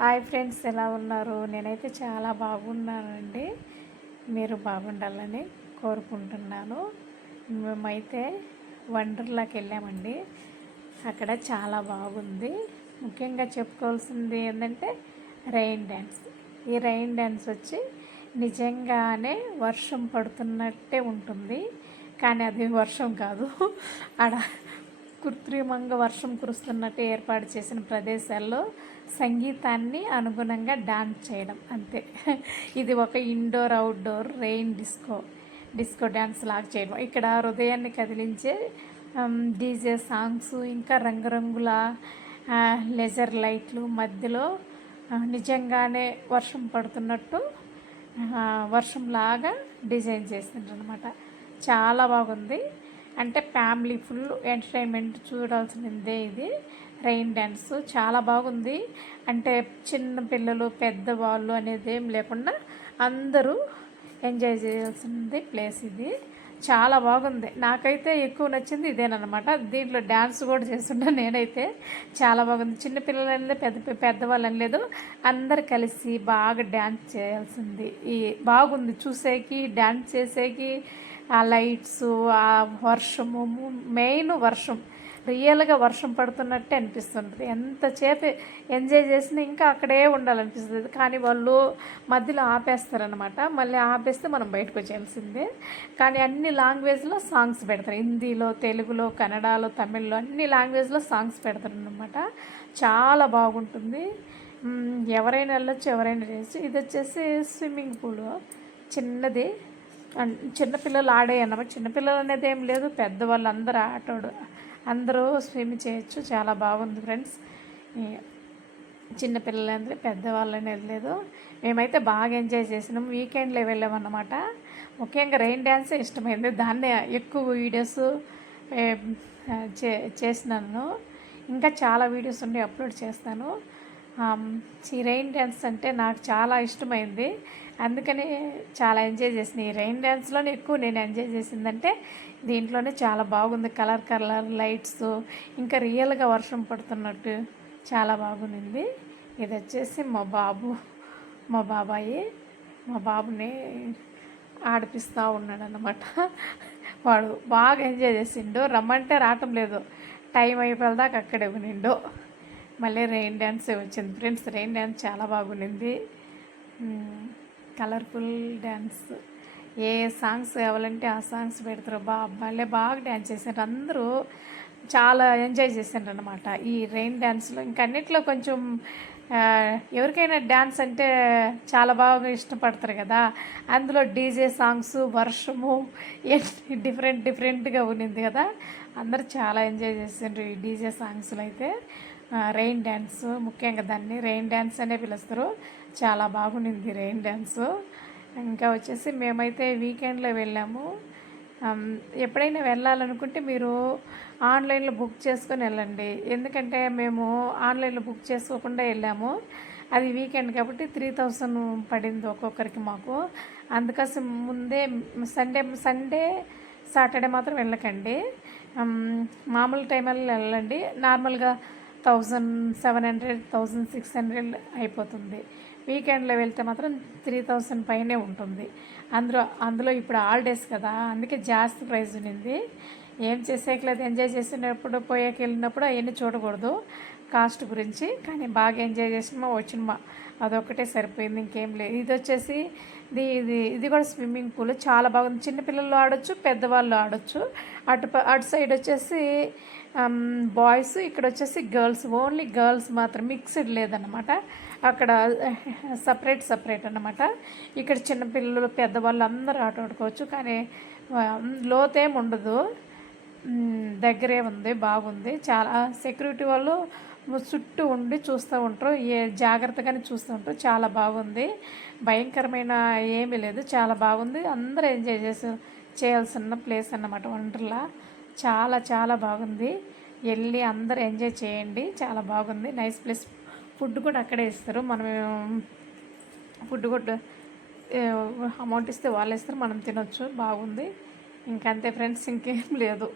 Hi friends, ఎలా ఉన్నారు? నేనైతే చాలా బాగున్నానండి. మీరు బాగుండాలని కోరుకుంటున్నాను. మేమైతే వండర్లాకి వెళ్ళామండి. అక్కడ చాలా బాగుంది. ముఖ్యంగా చెప్పుకోవాల్సింది ఏంటంటే రెయిన్ డ్యాన్స్. ఈ రెయిన్ డ్యాన్స్ వచ్చి నిజంగానే వర్షం పడుతున్నట్టే ఉంటుంది, కానీ అది వర్షం కాదు. ఆడ కృత్రిమంగా వర్షం కురుస్తున్నట్టు ఏర్పాటు చేసిన ప్రదేశాల్లో సంగీతాన్ని అనుగుణంగా డాన్స్ చేయడం అంతే. ఇది ఒక indoor outdoor rain disco dance లాగా చేయడం. ఇక్కడ హృదయాన్ని కదిలించే డీజే సాంగ్స్, ఇంకా రంగురంగుల లెజర్ లైట్లు మధ్యలో నిజంగానే వర్షం పడుతున్నట్టు వర్షంలాగా డిజైన్ చేసిండ్రు అనమాట. చాలా బాగుంది. అంటే ఫ్యామిలీ ఫుల్ ఎంటర్టైన్మెంట్ చూడాల్సిందే. ఇది రెయిన్ డ్యాన్స్ చాలా బాగుంది. అంటే చిన్న పిల్లలు పెద్దవాళ్ళు అనేది ఏం లేకుండా అందరూ ఎంజాయ్ చేయాల్సింది ప్లేస్ ఇది. చాలా బాగుంది. నాకైతే ఎక్కువ నచ్చింది ఇదేనమాట. దీంట్లో డ్యాన్స్ కూడా చేస్తున్నా నేనైతే. చాలా బాగుంది. చిన్నపిల్లలు అనేది పెద్దవాళ్ళు అని లేదు, అందరు కలిసి బాగా డ్యాన్స్ చేయాల్సింది. ఈ బాగుంది చూసేకి, డ్యాన్స్ చేసేకి. ఆ లైట్స్, ఆ వర్షము, మెయిన్ వర్షం, రియల్గా వర్షం పడుతున్నట్టే అనిపిస్తుంటుంది. ఎంతసేపు ఎంజాయ్ చేసినా ఇంకా అక్కడే ఉండాలనిపిస్తుంది. కానీ వాళ్ళు మధ్యలో ఆపేస్తారనమాట. మళ్ళీ ఆపేస్తే మనం బయటకు వచ్చేయాల్సిందే. కానీ అన్ని లాంగ్వేజ్లో సాంగ్స్ పెడతారు. హిందీలో, తెలుగులో, కన్నడలో, తమిళ్లో అన్ని లాంగ్వేజ్లో సాంగ్స్ పెడతారనమాట. చాలా బాగుంటుంది. ఎవరైనా వెళ్ళొచ్చు, ఎవరైనా చేయొచ్చు. ఇది వచ్చేసి స్విమ్మింగ్ పూల్ చిన్నది. చిన్నపిల్లలు ఆడే అన్నమాట. చిన్నపిల్లలు అనేది ఏం లేదు, పెద్దవాళ్ళు అందరూ అందరూ స్విమ్ చేయొచ్చు. చాలా బాగుంది ఫ్రెండ్స్. చిన్నపిల్లలు అనేది పెద్దవాళ్ళు అనేది లేదు. మేమైతే బాగా ఎంజాయ్ చేసినాం. వీకెండ్లో వెళ్ళామన్నమాట. ముఖ్యంగా రెయిన్ డ్యాన్సే ఇష్టమైంది. దాన్నే ఎక్కువ వీడియోస్ చేసినాను. ఇంకా చాలా వీడియోస్ ఉండి అప్లోడ్ చేస్తాను. ఈ రెయిన్ డ్యాన్స్ అంటే నాకు చాలా ఇష్టమైంది. అందుకని చాలా ఎంజాయ్ చేసిన. ఈ రెయిన్ డ్యాన్స్లోనే ఎక్కువ నేను ఎంజాయ్ చేసిందంటే దీంట్లోనే చాలా బాగుంది. కలర్ లైట్స్, ఇంకా రియల్గా వర్షం పడుతున్నట్టు చాలా బాగుంది. ఇది వచ్చేసి మా బాబాయి మా బాబుని ఆడిపిస్తూ ఉన్నాడు అన్నమాట. వాడు బాగా ఎంజాయ్ చేసిండు. రమ్మంటే రావటం లేదు, టైం అయిపోయేదాకా అక్కడే ఉనిండు. మళ్ళీ రెయిన్ డ్యాన్సే వచ్చింది ఫ్రెండ్స్. రెయిన్ డ్యాన్స్ చాలా బాగుంది. Colourful dance. ఏ సాంగ్స్ కావాలంటే ఆ సాంగ్స్ పెడతారు. బాగా డ్యాన్స్ చేశారు. అందరూ చాలా ఎంజాయ్ చేశారు అనమాట ఈ రెయిన్ డ్యాన్స్లో. ఇంకా అన్నిట్లో కొంచెం ఎవరికైనా డ్యాన్స్ అంటే చాలా బాగా ఇష్టపడతారు కదా. అందులో డీజే సాంగ్స్, వర్షము డిఫరెంట్గా ఉన్నింది కదా. అందరూ చాలా ఎంజాయ్ చేసిండ్రు ఈ డీజే సాంగ్స్లో అయితే. రెయిన్ డ్యాన్స్, ముఖ్యంగా దాన్ని రెయిన్ డ్యాన్స్ అనే పిలుస్తారు. చాలా బాగుంది రెయిన్ డ్యాన్స్. ఇంకా వచ్చేసి మేమైతే వీకెండ్లో వెళ్ళాము. ఎప్పుడైనా వెళ్ళాలనుకుంటే మీరు ఆన్లైన్లో బుక్ చేసుకొని వెళ్ళండి. ఎందుకంటే మేము ఆన్లైన్లో బుక్ చేసుకోకుండా వెళ్ళాము. అది వీకెండ్ కాబట్టి 3000 పడింది ఒక్కొక్కరికి మాకు. అందుకోసం ముందే సండే సాటర్డే మాత్రం వెళ్ళకండి. మామూలు టైంలో వెళ్ళండి. నార్మల్గా 1700, 1600 అయిపోతుంది. వీకెండ్లో వెళ్తే మాత్రం 3000 పైనే ఉంటుంది. అందులో ఇప్పుడు హాలిడేస్ కదా, అందుకే జాస్తి ప్రైస్ ఉన్నింది. ఏం చేసేయట్లేదు, ఎంజాయ్ చేసినప్పుడు పోయాక వెళ్ళినప్పుడు అవన్నీ చూడకూడదు కాస్ట్ గురించి. కానీ బాగా ఎంజాయ్ చేసినా వచ్చిన అదొక్కటే సరిపోయింది, ఇంకేం లేదు. ఇది వచ్చేసి ఇది కూడా స్విమ్మింగ్ పూల్ చాలా బాగుంది. చిన్నపిల్లలు ఆడొచ్చు, పెద్దవాళ్ళు ఆడొచ్చు. అటు సైడ్ వచ్చేసి బాయ్స్, ఇక్కడ వచ్చేసి గర్ల్స్. ఓన్లీ గర్ల్స్ మాత్రం, మిక్స్డ్ లేదన్నమాట. అక్కడ సపరేట్ అన్నమాట. ఇక్కడ చిన్నపిల్లలు పెద్దవాళ్ళు అందరూ ఆడుకోవచ్చు. కానీ లోతేం ఉండదు, దగ్గరే ఉంది, బాగుంది. చాలా సెక్యూరిటీ వాళ్ళు చుట్టూ ఉండి చూస్తూ ఉంటారు, జాగ్రత్తగానే చూస్తూ ఉంటారు. చాలా బాగుంది. భయంకరమైన ఏమీ లేదు, చాలా బాగుంది. అందరూ ఎంజాయ్ చేయాల్సిన ప్లేస్ అన్నమాట వండర్లా. చాలా బాగుంది. వెళ్ళి అందరూ ఎంజాయ్ చేయండి. చాలా బాగుంది, నైస్ ప్లేస్. ఫుడ్ కూడా అక్కడే ఇస్తారు. మనం ఫుడ్ కూడా అమౌంట్ ఇస్తే వాళ్ళు ఇస్తారు, మనం తినొచ్చు. బాగుంది. ఇంకంతే ఫ్రెండ్స్, ఇంకేం లేదు.